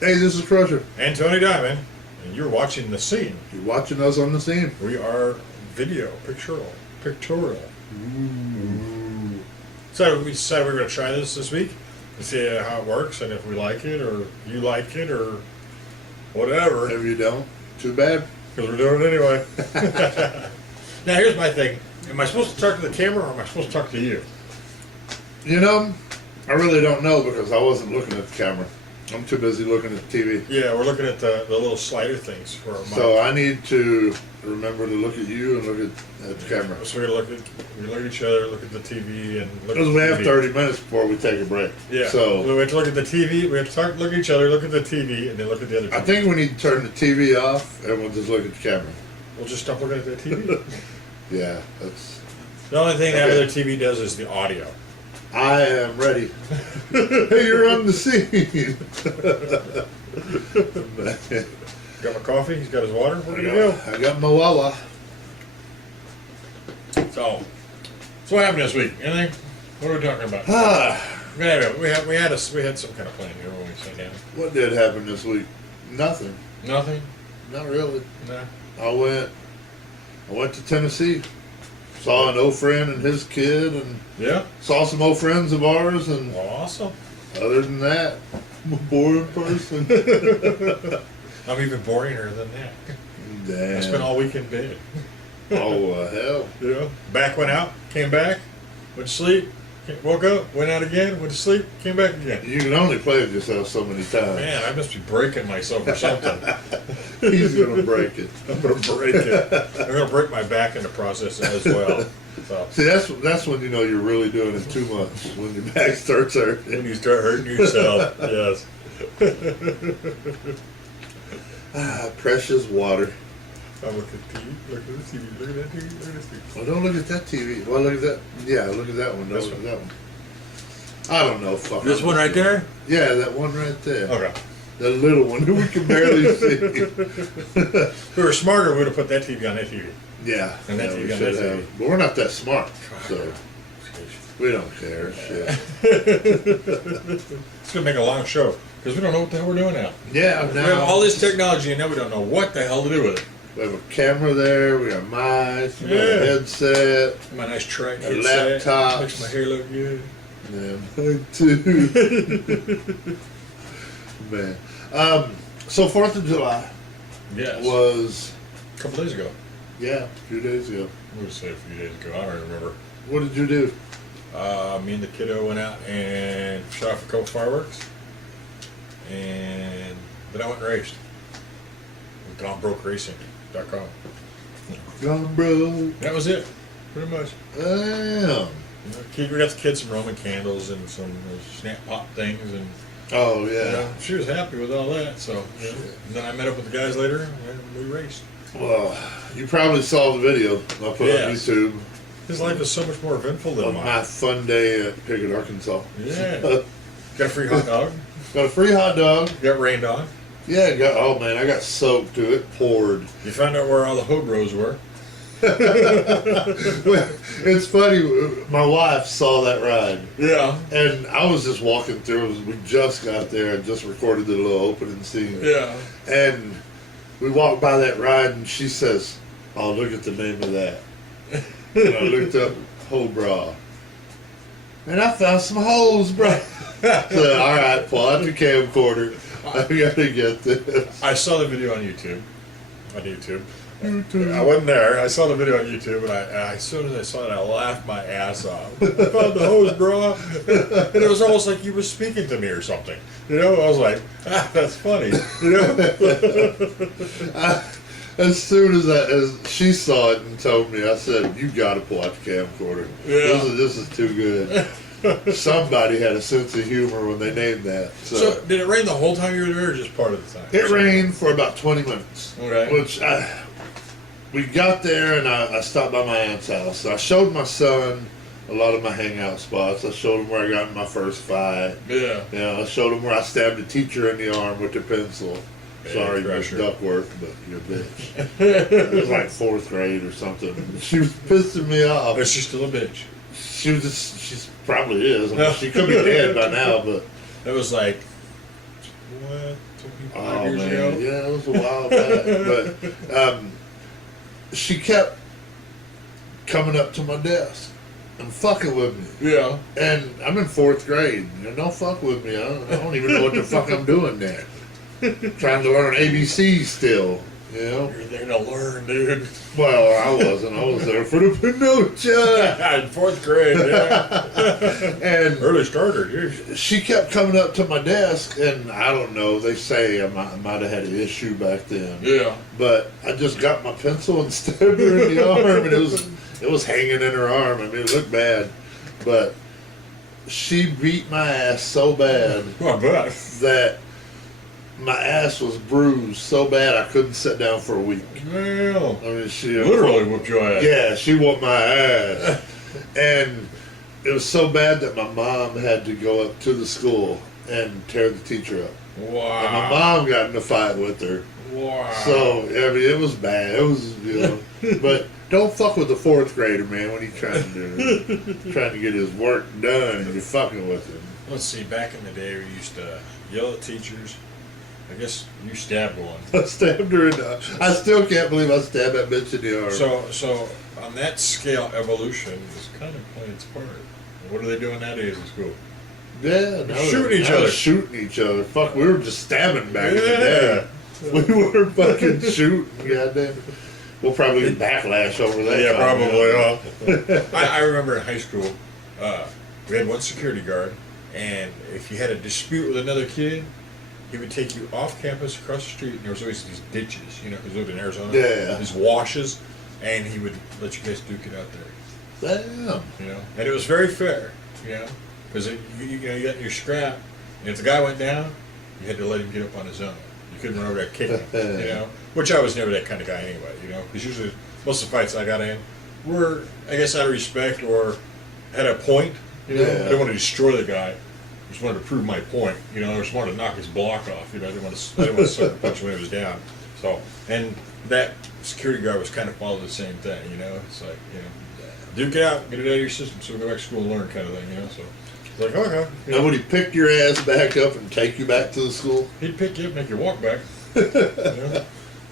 Hey, this is Crusher. And Tony Diamond, and you're watching The Scene. You're watching us on The Scene. We are video, pictorial. Ooh. So we decided we were going to try this week and see how it works, and if we like it, or you like it, or whatever. If you don't, too bad. Because we're doing it anyway. Now here's my thing. Am I supposed to talk to the camera, or am I supposed to talk to you? You know, I really don't know because I wasn't looking at the camera. I'm too busy looking at the TV. Yeah, we're looking at the little slider things for our mic. So I need to remember to look at you and look at the camera. So we look at each other, look at the TV, and look Because at we the have TV. 30 minutes before we take a break. Yeah. So we have to look at the TV. We have to look at each other, look at the TV, and then look at the other TV. I think we need to turn the TV off and we'll just look at the camera. We'll just stop looking at the TV. Yeah, that's. The only thing that Okay. other TV does is the audio. I am ready. Hey, you're on the scene. Got my coffee. He's got his water. We're gonna go. I got my Wawa. So what happened this week? Anything? What are we talking about? Ah, We had some kind of plan here when we sat down. what did happen this week? Nothing. Nothing. Not really. Nah. I went to Tennessee. Saw an old friend and his kid, and Yeah. saw some old friends of ours. And Awesome. other than that, I'm a boring person. I'm even boringer than that. I spent Damn. all week in bed. Oh hell. Yeah. Back went out, came back, went to sleep, woke up, went out again, went to sleep, came back again. You can only play with yourself so many times. Man, I must be breaking myself or something. He's gonna break it. I'm gonna break it. I'm gonna break my back in the process as well. So See, that's when you know you're really doing it too much. When your back starts hurting. when you start hurting yourself, yes. Ah, precious water. I look at the TV, look at the TV, look at that TV, look at this TV. Well, don't look at that TV. Well, look at that. Yeah, look at that one. Don't This look at one? that one. I don't know. Fuck. This one right there? Yeah, that one right there. Okay. That little one that we can barely see. If we were smarter, we would have put that TV on that TV. Yeah. And that yeah, TV we on should that have. TV. But we're not that smart, so we don't care. Shit. It's gonna make a long show because we don't know what the hell we're doing now. Yeah. We have all this technology and now we don't know what the hell to do with it. We have a camera there. We got mics. We got a Yeah. headset. My nice Triton A headset. laptop. Makes my hair look good. Yeah, mine too. Man. So 4th of July Yes. was, A couple days ago. yeah, a few days ago. We would say a few days ago. I don't remember. What did you do? Me and the kiddo went out and shot off a couple fireworks, and then I went and raced with GoneBrokeRacing.com. Gone broke. That was it, pretty much. Damn. We got the kids some Roman candles and some snap pop things, and Oh, you yeah. know, she was happy with all that. So you know. And then I met up with the guys later, and we raced. Well, you probably saw the video I put Yes. on YouTube His life is so much more eventful than of my mine. fun day at Pickett, Arkansas. Yeah. Got a free hot dog. Got a free hot dog. Got rained on. Yeah, oh man, I got soaked to it, poured. You found out where all the hobros were. Well, it's funny, my wife saw that ride. Yeah. And I was just walking through. We just got there and just recorded the little opening scene. Yeah. And we walked by that ride, and she says, "Oh, look at the name of that." And I looked up Hobra. And I found some holes, bro. So, all right, pull out your camcorder. I gotta get this. I saw the video on YouTube. I wasn't there. I saw the video on YouTube, and as soon as I saw it, I laughed my ass off. I found the hose bra, and it was almost like you were speaking to me or something. You know, I was like, that's funny. You know. As soon as she saw it and told me, I said, "You got to pull out the camcorder. Yeah. This is too good." Somebody had a sense of humor when they named that. So, did it rain the whole time you were there, or just part of the time? It rained for about 20 minutes. Okay. Which we got there and I stopped by my aunt's house. So I showed my son a lot of my hangout spots. I showed him where I got in my first fight. Yeah. You know, I showed him where I stabbed a teacher in the arm with a pencil. Yeah, Sorry, Miss Crusher. Duckworth, but you're a bitch. It was like 4th grade or something. She was pissing me off. Is she still a bitch? She was just, she probably is. I mean, she could be dead by now, but. That was like, what, 25 years ago? Yeah, it was a while back. But she kept coming up to my desk and fucking with me. Yeah. And I'm in 4th grade. You know, don't fuck with me. I don't even know what the fuck I'm doing there. Trying to learn ABC still. You know? You're there to learn, dude. Well, I wasn't. I was there for the Pinocha. In 4th grade, yeah. And Early starter, dude. she kept coming up to my desk, and I don't know. They say I might have had an issue back then. Yeah. But I just got my pencil and stabbed her in the arm, and it was hanging in her arm. I mean, it looked bad, but she beat my ass so bad I bet. that my ass was bruised so bad I couldn't sit down for a week. Well, I mean, she literally whooped your ass. Yeah, she whooped my ass, and it was so bad that my mom had to go up to the school and tear the teacher up. And my Wow. mom got in a fight with her. Wow. So I mean, it was bad. It was, you know, but don't fuck with the 4th grader, man, when he's trying to get his work done, and you're fucking with him. Let's see, back in the day, we used to yell at teachers. I guess you stabbed one. I stabbed her in the. I still can't believe I stabbed that bitch in the arm. So on that scale, evolution is kind of playing its part. What are they doing nowadays in school? yeah, no, Shooting each now they're other. shooting each other. Fuck, we were just stabbing back in the Yeah. day. We were fucking shooting. Goddamn. We'll probably get backlash over that. Yeah, comment. probably. I remember in high school, we had one security guard, and if you had a dispute with another kid, he would take you off campus across the street, and there was always these ditches, you know, because we lived in Arizona. Yeah. These washes, and he would let you guys duke it out there, Damn. you know. And it was very fair, you know, because you got your scrap, and if the guy went down, you had to let him get up on his own. You couldn't run over there kicking him, you know. Which I was never that kind of guy anyway, you know, because usually most of the fights I got in were, I guess, out of respect or at a point, you know. Yeah. I didn't want to destroy the guy. I just wanted to prove my point, you know. I just wanted to knock his block off, you know. I didn't want to sucker punch him when he was down. So, and that security guard was kind of following the same thing, you know. It's like, you know, duke it out, get it out of your system, so we go back to school and learn, kind of thing, you know. So, it's like, okay. You know, Nobody pick your ass back up and take you back to the school. he'd pick you up, make you walk back. You know?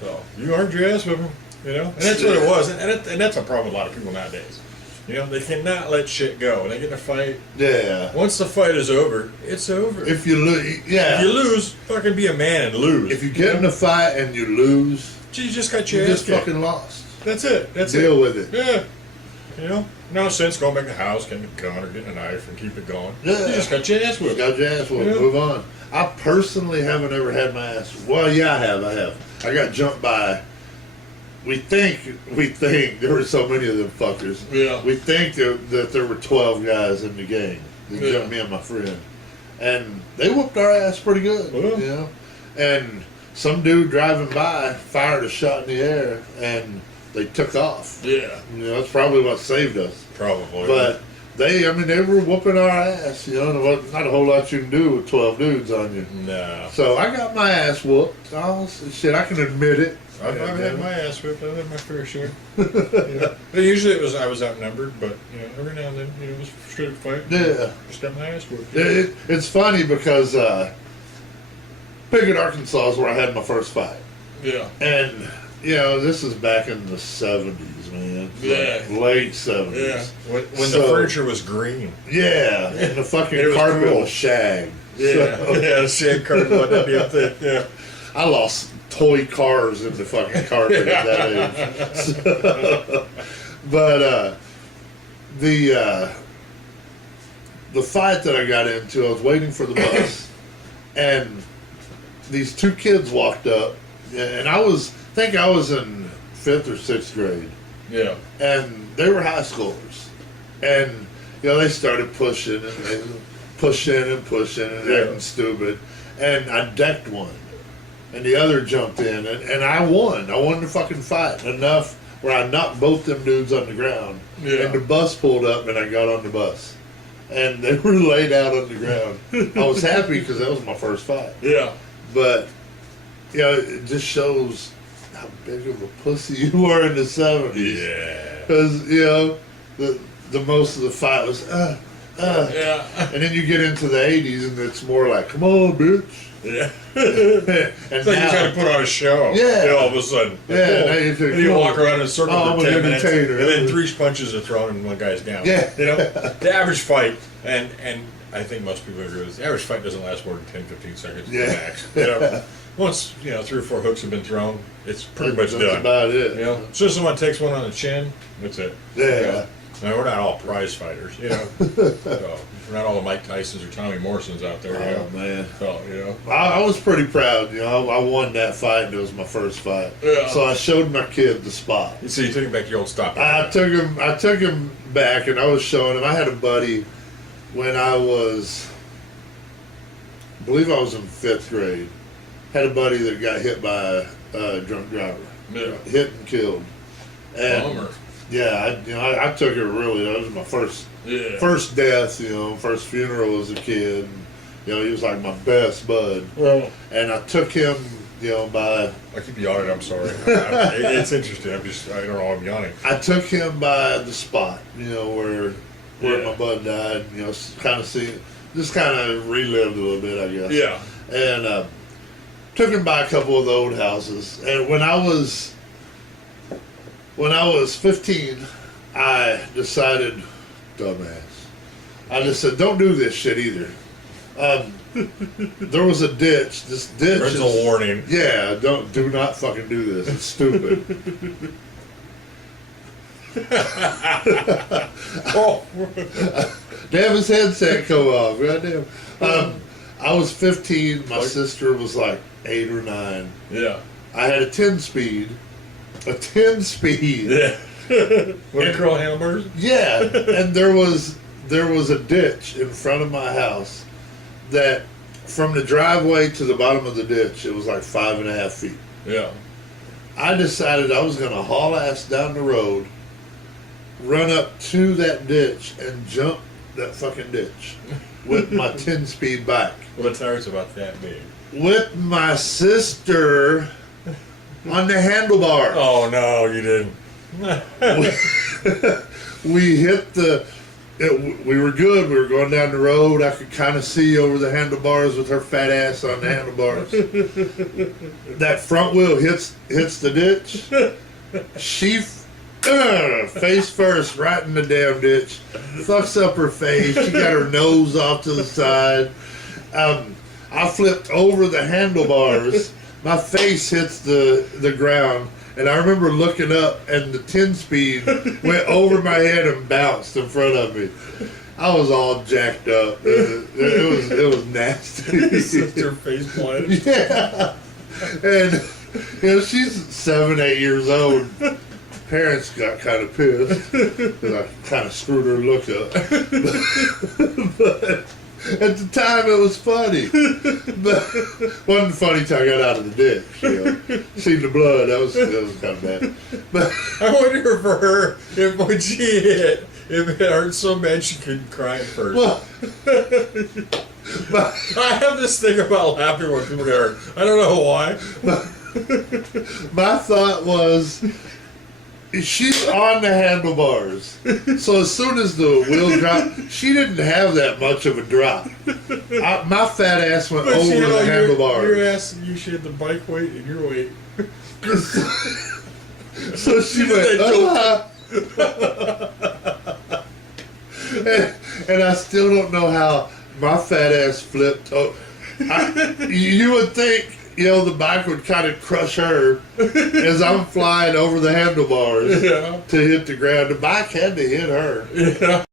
So you earned your ass with him, you know, and that's what it was, and that's a problem with a lot of people nowadays. You know, they cannot let shit go. When they get in a fight, Yeah. once the fight is over, it's over. If you lose, yeah. If you lose, fucking be a man and lose. If you get in a fight and you lose, you just got you your ass just kicked. fucking lost. That's it. That's Deal it. with it. Yeah. You know, no sense going back to the house, getting a gun or getting a knife and keep it going. Yeah. You just got your ass You whipped. got your ass whooped. Yeah. Move on. I personally haven't ever had my ass. Well, yeah, I have. I got jumped by. We think there were so many of them fuckers. Yeah. We think that there were 12 guys in the gang. They jumped me and my friend, and they whooped our ass pretty good. Well. You know, and some dude driving by fired a shot in the air, and they took off. Yeah. You know, that's probably what saved us. Probably. But they were whooping our ass. You know, there wasn't not a whole lot you can do with 12 dudes on you. no. So I got my ass whooped. Oh, shit, I can admit it. I've had my ass whipped. I've had my fair share. You know. But usually I was outnumbered, but you know, every now and then, you know, it was a straight fight. Yeah. Just got my ass whipped. It's funny because Pickett, Arkansas is where I had my first fight. Yeah. And, you know, this is back in the 70s, man. Yeah. Like late 70s. Yeah. When the So- furniture was green. Yeah. And the fucking It was carpet cool. was shag. Yeah. So, Yeah. The shade curtain wasn't that damn thick. Yeah. I lost toy cars in the fucking carpet at that age. So, but the fight that I got into, I was waiting for the bus, and these two kids walked up, and I think I was in 5th or 6th grade, Yeah. and they were high schoolers, and they started pushing and pushing and Yeah. acting stupid, and I decked one, and the other jumped in, and I won. I won the fucking fight enough where I knocked both them dudes on the ground, Yeah. and the bus pulled up, and I got on the bus, and they were laid out on the ground. I was happy because that was my first fight, Yeah. but it just shows how big of a pussy you were in the 70s. Yeah. Because, the most of the fight was, Yeah. and then you get into the 80s and it's more like, come on, bitch. Yeah. And It's like you try to put on a show. Yeah. All of a sudden. Yeah, Cool. now you think, And you cool. walk around in a circle Oh, I'm for an 10 minutes, entertainer. and then 3 punches are thrown and one guy's down. Yeah. The average fight, and I think most people agree with this, the average fight doesn't last more than 10, 15 seconds Yeah. max. Once, 3 or 4 hooks have been thrown, it's pretty much That's done. about it. As soon as someone takes one on the chin, that's it. Yeah. Now, we're not all prize fighters, So, we're not all the Mike Tysons or Tommy Morrisons out there, Oh, man. So, I was pretty proud. I won that fight, and it was my first fight. Yeah. So I showed my kid the spot. You see, you took him back to your old stop. I took him back, and I was showing him. I had a buddy when I believe I was in 5th grade. Had a buddy that got hit by a drunk driver, Yeah. hit and killed. And Bummer. yeah, I took it really. That was my first death. First funeral as a kid. And, he was like my best bud, Well, and I took him. By I keep yawning. I'm sorry. It's interesting. I don't know. I'm yawning. I took him by the spot. Where Yeah. my bud died. Just kind of relived a little bit, I guess. Yeah. And took him by a couple of the old houses. And when I was 15, I decided, dumbass, I just said, don't do this shit either. There was a ditch. This ditch Parental warning. Yeah, do not fucking do this. It's stupid. Oh. Damn, his headset come off. Goddamn. I was 15. My sister was like 8 or 9. Yeah. I had a 10-speed. A 10-speed. Yeah. With the curl handlebars? Yeah, and there was a ditch in front of my house that from the driveway to the bottom of the ditch, it was like 5.5 feet. Yeah. I decided I was going to haul ass down the road, run up to that ditch, and jump that fucking ditch with my 10-speed bike. Well, the tire's about that big. With my sister on the handlebar. Oh, no, you didn't. We hit we were good. We were going down the road. I could kind of see over the handlebars with her fat ass on the handlebars. That front wheel hits the ditch. She face first right in the damn ditch. Fucks up her face. She got her nose off to the side. I flipped over the handlebars. My face hits the ground. And I remember looking up, and the 10-speed went over my head and bounced in front of me. I was all jacked up. It was nasty. Sister face planted. Yeah. And she's 7, 8 years old. Parents got kind of pissed because I kind of screwed her look up. But at the time, it was funny. But wasn't funny till I got out of the ditch. Seen the blood. That was kind of bad. But I wonder for her if when she hit, if it hurt so bad she couldn't cry at first. well, I have this thing about laughing when people get hurt. I don't know why. my thought was, she's on the handlebars. So as soon as the wheel dropped, she didn't have that much of a drop. My fat ass went But she over had the all handlebars. your ass, you should have the bike weight and your weight. So she did went, and I still don't know how my fat ass flipped. You would think you know, the bike would kind of crush her as I'm flying over the handlebars Yeah. to hit the ground. The bike had to hit her. Yeah.